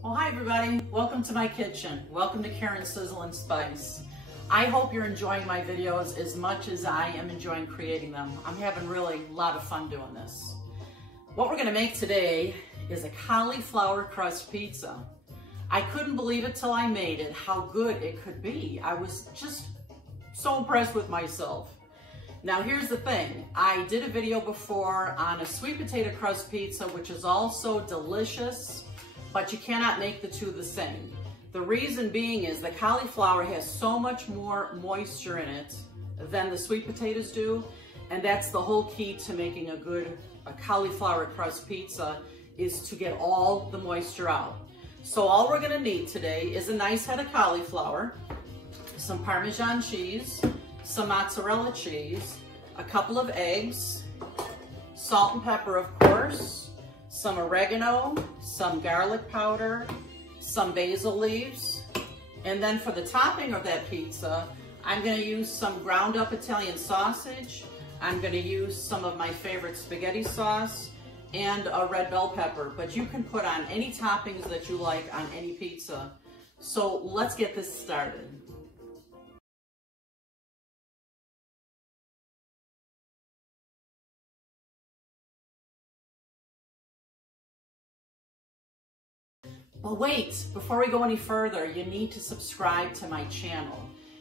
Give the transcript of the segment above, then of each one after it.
Well, hi everybody. Welcome to my kitchen. Welcome to Karen's Sizzle and Spice. I hope you're enjoying my videos as much as I am enjoying creating them. I'm having really a lot of fun doing this. What we're gonna make today is a cauliflower crust pizza. I couldn't believe it till I made it, how good it could be. I was just so impressed with myself. Now here's the thing, I did a video before on a sweet potato crust pizza, which is also delicious, but you cannot make the two the same. The reason being is the cauliflower has so much more moisture in it than the sweet potatoes do, and that's the whole key to making a cauliflower crust pizza, is to get all the moisture out. So all we're gonna need today is a nice head of cauliflower, some Parmesan cheese, some mozzarella cheese, a couple of eggs, salt and pepper of course, some oregano, some garlic powder, some basil leaves, and then for the topping of that pizza, I'm gonna use some ground up Italian sausage, I'm gonna use some of my favorite spaghetti sauce, and a red bell pepper, but you can put on any toppings that you like on any pizza. So let's get this started. But wait, before we go any further, you need to subscribe to my channel.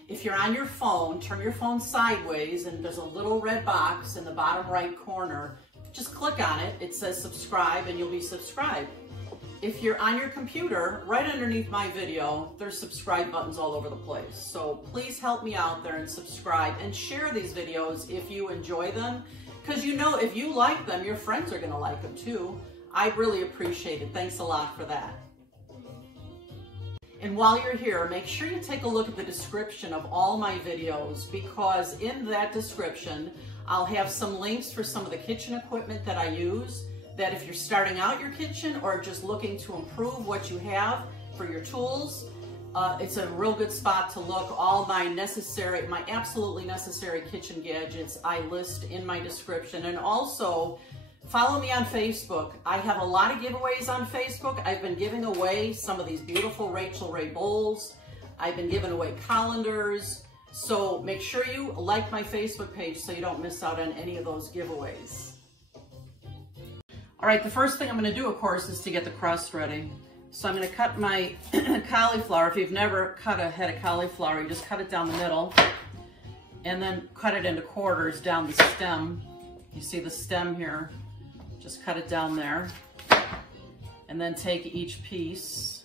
If you're on your phone, turn your phone sideways and there's a little red box in the bottom right corner. Just click on it, it says subscribe and you'll be subscribed. If you're on your computer, right underneath my video, there's subscribe buttons all over the place. So please help me out there and subscribe and share these videos if you enjoy them. Because you know, if you like them, your friends are gonna like them too. I really appreciate it. Thanks a lot for that. And while you're here, make sure you take a look at the description of all my videos, because in that description, I'll have some links for some of the kitchen equipment that I use, that if you're starting out your kitchen or just looking to improve what you have for your tools, it's a real good spot to look. All my absolutely necessary kitchen gadgets I list in my description. And also, follow me on Facebook. I have a lot of giveaways on Facebook. I've been giving away some of these beautiful Rachel Ray bowls. I've been giving away colanders. So make sure you like my Facebook page so you don't miss out on any of those giveaways. All right, the first thing I'm gonna do, of course, is to get the crust ready. So I'm gonna cut my cauliflower. If you've never cut a head of cauliflower, you just cut it down the middle and then cut it into quarters down the stem. You see the stem here? Just cut it down there, and then take each piece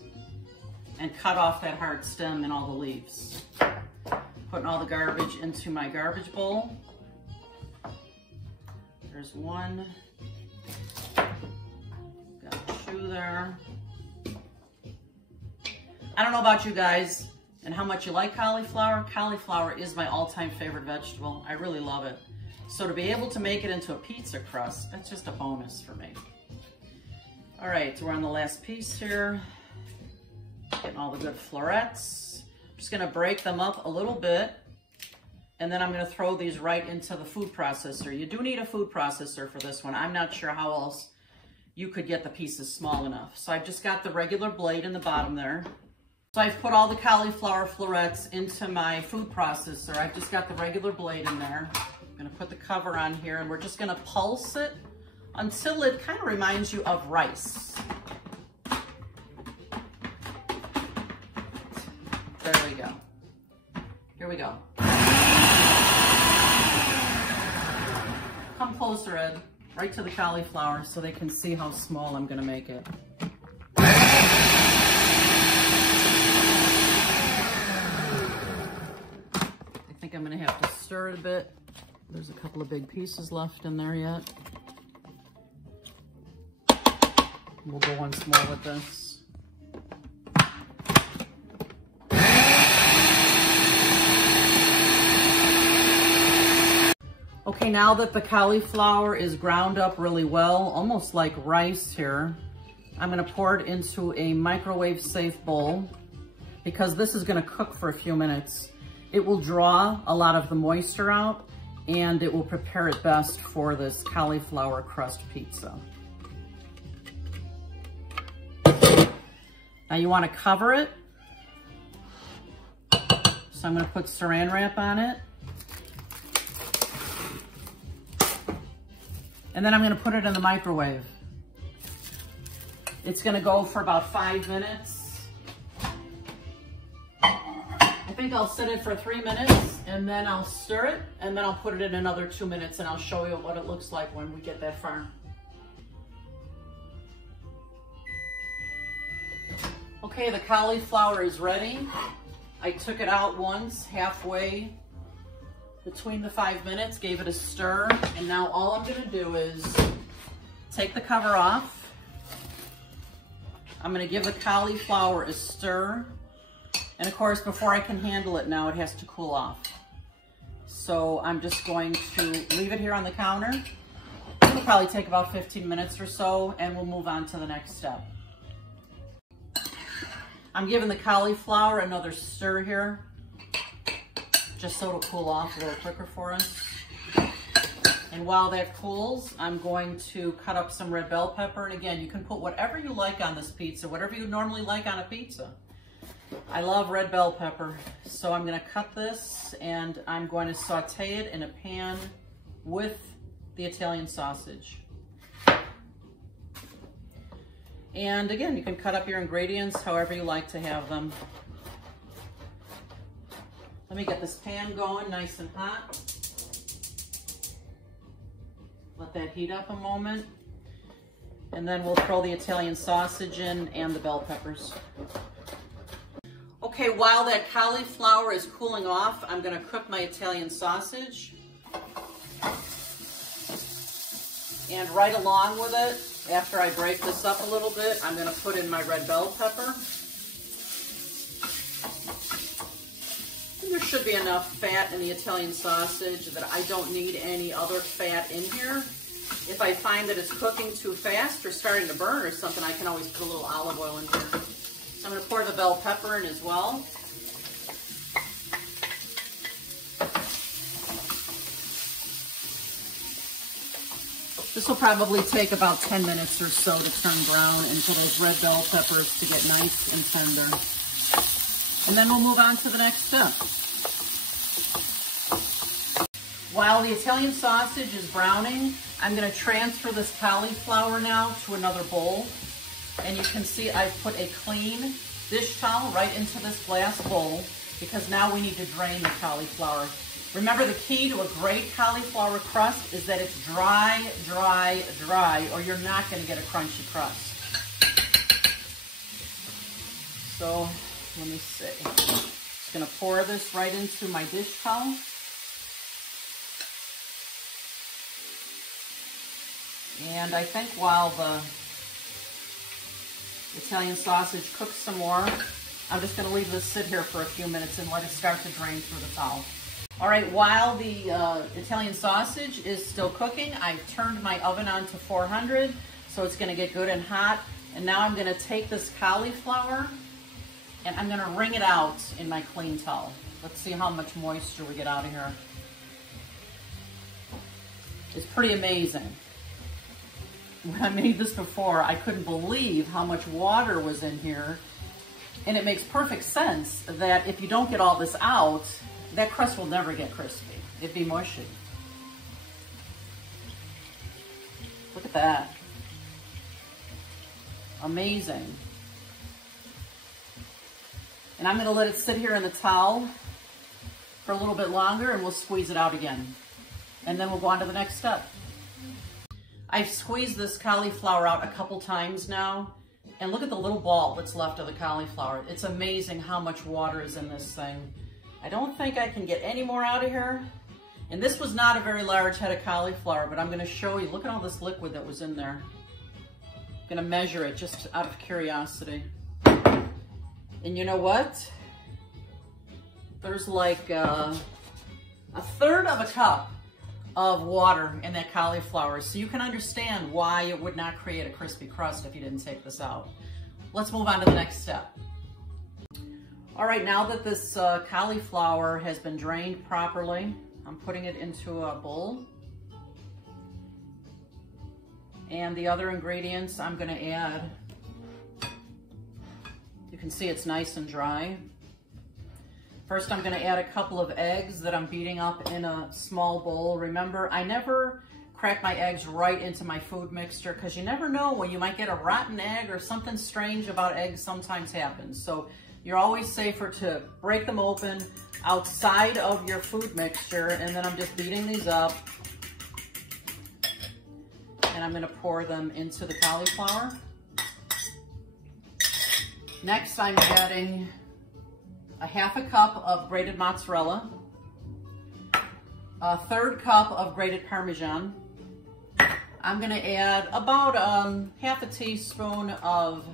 and cut off that hard stem and all the leaves. Putting all the garbage into my garbage bowl. There's one. Got a shoe there. I don't know about you guys and how much you like cauliflower. Cauliflower is my all-time favorite vegetable. I really love it. So to be able to make it into a pizza crust, that's just a bonus for me. All right, so we're on the last piece here. Getting all the good florets. I'm just gonna break them up a little bit, and then I'm gonna throw these right into the food processor. You do need a food processor for this one. I'm not sure how else you could get the pieces small enough. So I've just got the regular blade in the bottom there. So I've put all the cauliflower florets into my food processor. I've just got the regular blade in there. I'm gonna put the cover on here and we're just gonna pulse it until it kind of reminds you of rice. There we go. Here we go. Come closer, Ed, right to the cauliflower so they can see how small I'm gonna make it. I think I'm gonna have to stir it a bit. There's a couple of big pieces left in there yet. We'll go once more with this. Okay, now that the cauliflower is ground up really well, almost like rice here, I'm gonna pour it into a microwave safe bowl because this is gonna cook for a few minutes. It will draw a lot of the moisture out and it will prepare it best for this cauliflower crust pizza. Now you want to cover it. So I'm going to put saran wrap on it. And then I'm going to put it in the microwave. It's going to go for about 5 minutes. I think I'll set it for 3 minutes and then I'll stir it and then I'll put it in another 2 minutes and I'll show you what it looks like when we get that far. Okay, the cauliflower is ready. I took it out once, halfway between the 5 minutes, gave it a stir, and now all I'm gonna do is take the cover off. I'm gonna give the cauliflower a stir, and of course, before I can handle it now, it has to cool off. So I'm just going to leave it here on the counter. It'll probably take about 15 minutes or so, and we'll move on to the next step. I'm giving the cauliflower another stir here, just so it'll cool off a little quicker for us. And while that cools, I'm going to cut up some red bell pepper. And again, you can put whatever you like on this pizza, whatever you normally like on a pizza. I love red bell pepper. So I'm gonna cut this and I'm going to saute it in a pan with the Italian sausage. And again, you can cut up your ingredients however you like to have them. Let me get this pan going nice and hot. Let that heat up a moment. And then we'll throw the Italian sausage in and the bell peppers. Okay, while that cauliflower is cooling off, I'm gonna cook my Italian sausage. And right along with it, after I break this up a little bit, I'm gonna put in my red bell pepper. And there should be enough fat in the Italian sausage that I don't need any other fat in here. If I find that it's cooking too fast or starting to burn or something, I can always put a little olive oil in here. So I'm gonna pour the bell pepper in as well. This will probably take about 10 minutes or so to turn brown and for those red bell peppers to get nice and tender. And then we'll move on to the next step. While the Italian sausage is browning, I'm going to transfer this cauliflower now to another bowl. And you can see I've put a clean dish towel right into this glass bowl because now we need to drain the cauliflower. Remember, the key to a great cauliflower crust is that it's dry, dry, dry, or you're not going to get a crunchy crust. So, let me see. Just going to pour this right into my dish towel. And I think while the Italian sausage cooks some more, I'm just going to leave this sit here for a few minutes and let it start to drain through the towel. All right, while the Italian sausage is still cooking, I've turned my oven on to 400, so it's gonna get good and hot. And now I'm gonna take this cauliflower and I'm gonna wring it out in my clean towel. Let's see how much moisture we get out of here. It's pretty amazing. When I made this before, I couldn't believe how much water was in here. And it makes perfect sense that if you don't get all this out, that crust will never get crispy. It'd be mushy. Look at that. Amazing. And I'm gonna let it sit here in the towel for a little bit longer and we'll squeeze it out again. And then we'll go on to the next step. I've squeezed this cauliflower out a couple times now. And look at the little ball that's left of the cauliflower. It's amazing how much water is in this thing. I don't think I can get any more out of here. And this was not a very large head of cauliflower, but I'm gonna show you. Look at all this liquid that was in there. I'm gonna measure it just out of curiosity. And you know what? There's like a third of a cup of water in that cauliflower. So you can understand why it would not create a crispy crust if you didn't take this out. Let's move on to the next step. All right, now that this cauliflower has been drained properly, I'm putting it into a bowl. And the other ingredients I'm gonna add can see it's nice and dry. First, I'm gonna add a couple of eggs that I'm beating up in a small bowl. Remember, I never crack my eggs right into my food mixture because you never know when you might get a rotten egg or something strange about eggs sometimes happens. So you're always safer to break them open outside of your food mixture, and then I'm just beating these up. And I'm gonna pour them into the cauliflower. Next, I'm adding a half a cup of grated mozzarella, a third cup of grated Parmesan. I'm gonna add about half a teaspoon of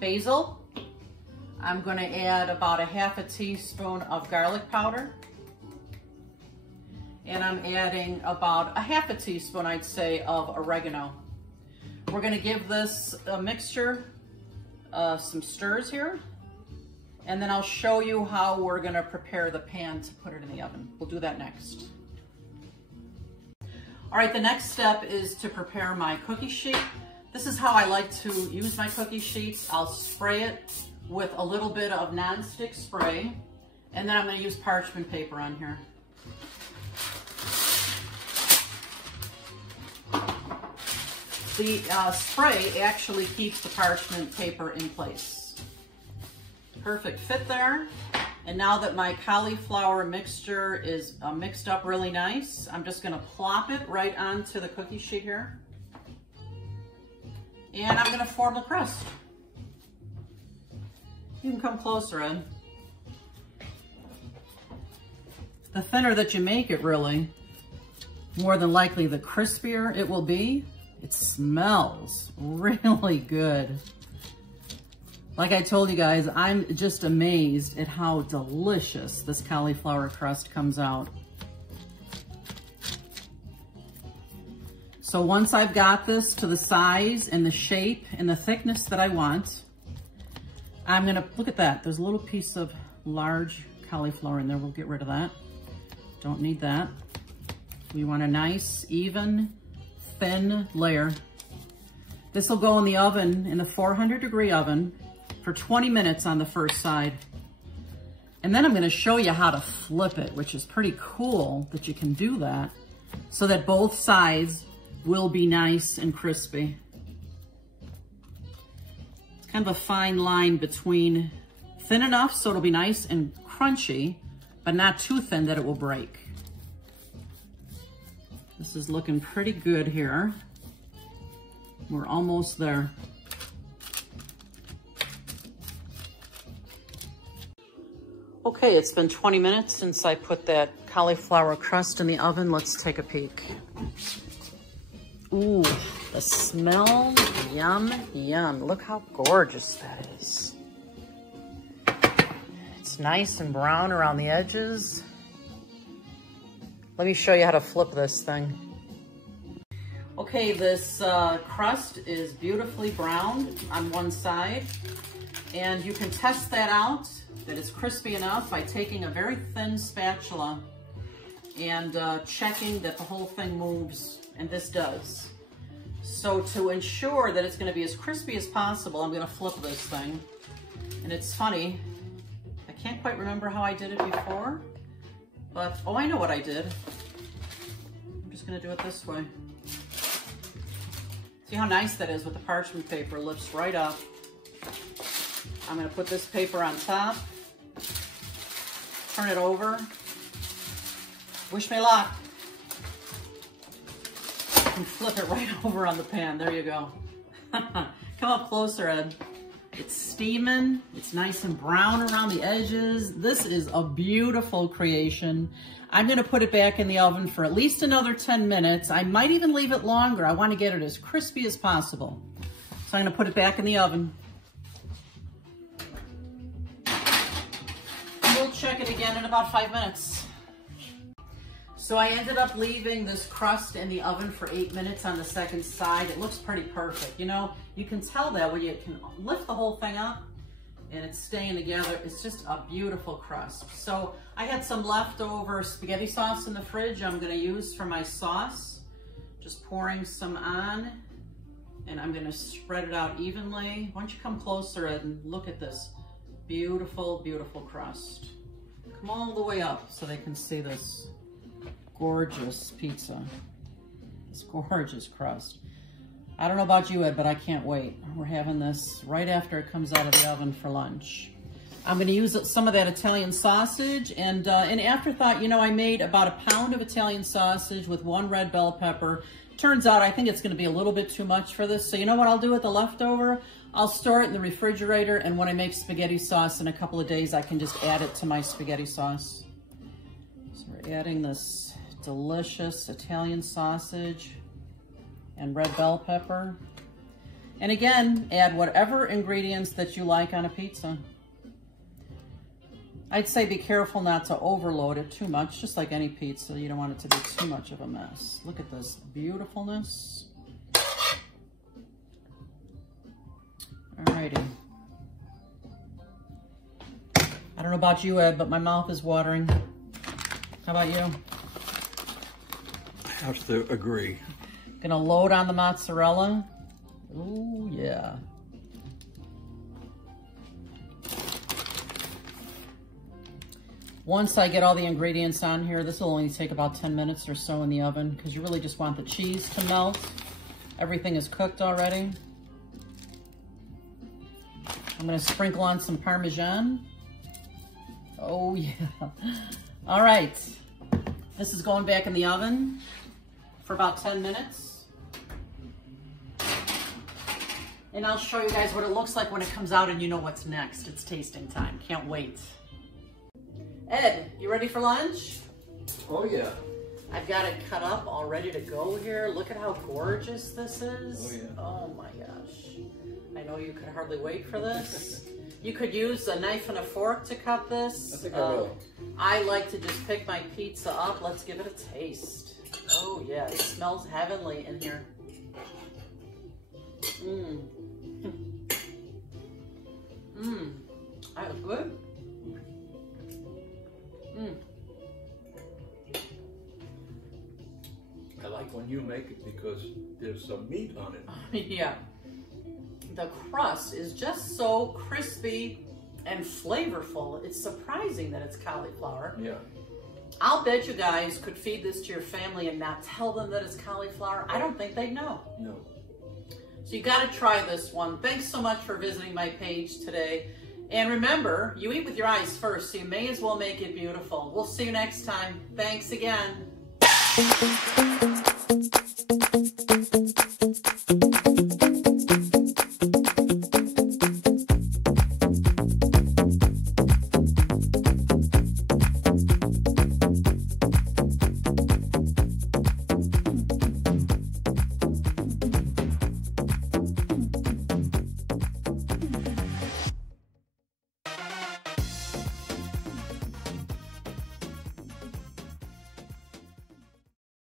basil. I'm gonna add about a half a teaspoon of garlic powder. And I'm adding about a half a teaspoon, I'd say, of oregano. We're gonna give this mixture some stirs here. And then I'll show you how we're gonna prepare the pan to put it in the oven. We'll do that next. All right, the next step is to prepare my cookie sheet. This is how I like to use my cookie sheets. I'll spray it with a little bit of nonstick spray, and then I'm gonna use parchment paper on here. The spray actually keeps the parchment paper in place. Perfect fit there. And now that my cauliflower mixture is mixed up really nice, I'm just gonna plop it right onto the cookie sheet here. And I'm gonna form the crust. You can come closer, Ed. The thinner that you make it, really, more than likely the crispier it will be. It smells really good. Like I told you guys, I'm just amazed at how delicious this cauliflower crust comes out. So once I've got this to the size and the shape and the thickness that I want, I'm gonna, look at that. There's a little piece of large cauliflower in there. We'll get rid of that. Don't need that. We want a nice, even, thin layer. This will go in the oven, in the 400-degree oven, for 20 minutes on the first side. And then I'm gonna show you how to flip it, which is pretty cool that you can do that, so that both sides will be nice and crispy. It's kind of a fine line between thin enough so it'll be nice and crunchy, but not too thin that it will break. This is looking pretty good here. We're almost there. Okay, it's been 20 minutes since I put that cauliflower crust in the oven. Let's take a peek. Ooh, the smell, yum, yum. Look how gorgeous that is. It's nice and brown around the edges. Let me show you how to flip this thing. Okay, this crust is beautifully browned on one side, and you can test that out, that it's crispy enough, by taking a very thin spatula and checking that the whole thing moves, and this does. So to ensure that it's gonna be as crispy as possible, I'm gonna flip this thing. And it's funny, I can't quite remember how I did it before, but, oh, I know what I did. I'm just gonna do it this way. See how nice that is with the parchment paper, lifts right up. I'm gonna put this paper on top, turn it over. Wish me luck. And flip it right over on the pan, there you go. Come up closer, Ed. It's steaming, it's nice and brown around the edges. This is a beautiful creation. I'm gonna put it back in the oven for at least another 10 minutes. I might even leave it longer. I wanna get it as crispy as possible. So I'm gonna put it back in the oven. We'll check it again in about 5 minutes. So I ended up leaving this crust in the oven for 8 minutes on the second side. It looks pretty perfect. You know, you can tell that when you can lift the whole thing up and it's staying together. It's just a beautiful crust. So I had some leftover spaghetti sauce in the fridge I'm gonna use for my sauce. Just pouring some on, and I'm gonna spread it out evenly. Why don't you come closer and look at this Beautiful, beautiful crust. Come all the way up so they can see this gorgeous pizza. This gorgeous crust. I don't know about you, Ed, but I can't wait. We're having this right after it comes out of the oven for lunch. I'm going to use some of that Italian sausage, and in afterthought, you know, I made about a pound of Italian sausage with 1 red bell pepper. Turns out I think it's going to be a little bit too much for this, so you know what I'll do with the leftover? I'll store it in the refrigerator, and when I make spaghetti sauce in a couple of days, I can just add it to my spaghetti sauce. So we're adding this delicious Italian sausage and red bell pepper. And again, add whatever ingredients that you like on a pizza. I'd say be careful not to overload it too much, just like any pizza. You don't want it to be too much of a mess. Look at this beautifulness. Alrighty. I don't know about you, Ed, but my mouth is watering. How about you? I have to agree. Gonna load on the mozzarella. Ooh, yeah. Once I get all the ingredients on here, this will only take about 10 minutes or so in the oven because you really just want the cheese to melt. Everything is cooked already. I'm gonna sprinkle on some Parmesan. Oh yeah. All right. This is going back in the oven for about 10 minutes. And I'll show you guys what it looks like when it comes out and you know what's next. It's tasting time. Can't wait. Ed, you ready for lunch? Oh yeah. I've got it cut up, all ready to go here. Look at how gorgeous this is. Oh yeah. Oh my gosh. I know you could hardly wait for this. You could use a knife and a fork to cut this. I think I will. I like to just pick my pizza up. Let's give it a taste. Oh yeah, it smells heavenly in here. Mmm. Mmm. That was good. Mmm. I like when you make it because there's some meat on it. Yeah. The crust is just so crispy and flavorful. It's surprising that it's cauliflower. Yeah. I'll bet you guys could feed this to your family and not tell them that it's cauliflower. I don't think they'd know. No. So you got to try this one. Thanks so much for visiting my page today. And remember, you eat with your eyes first, so you may as well make it beautiful. We'll see you next time. Thanks again.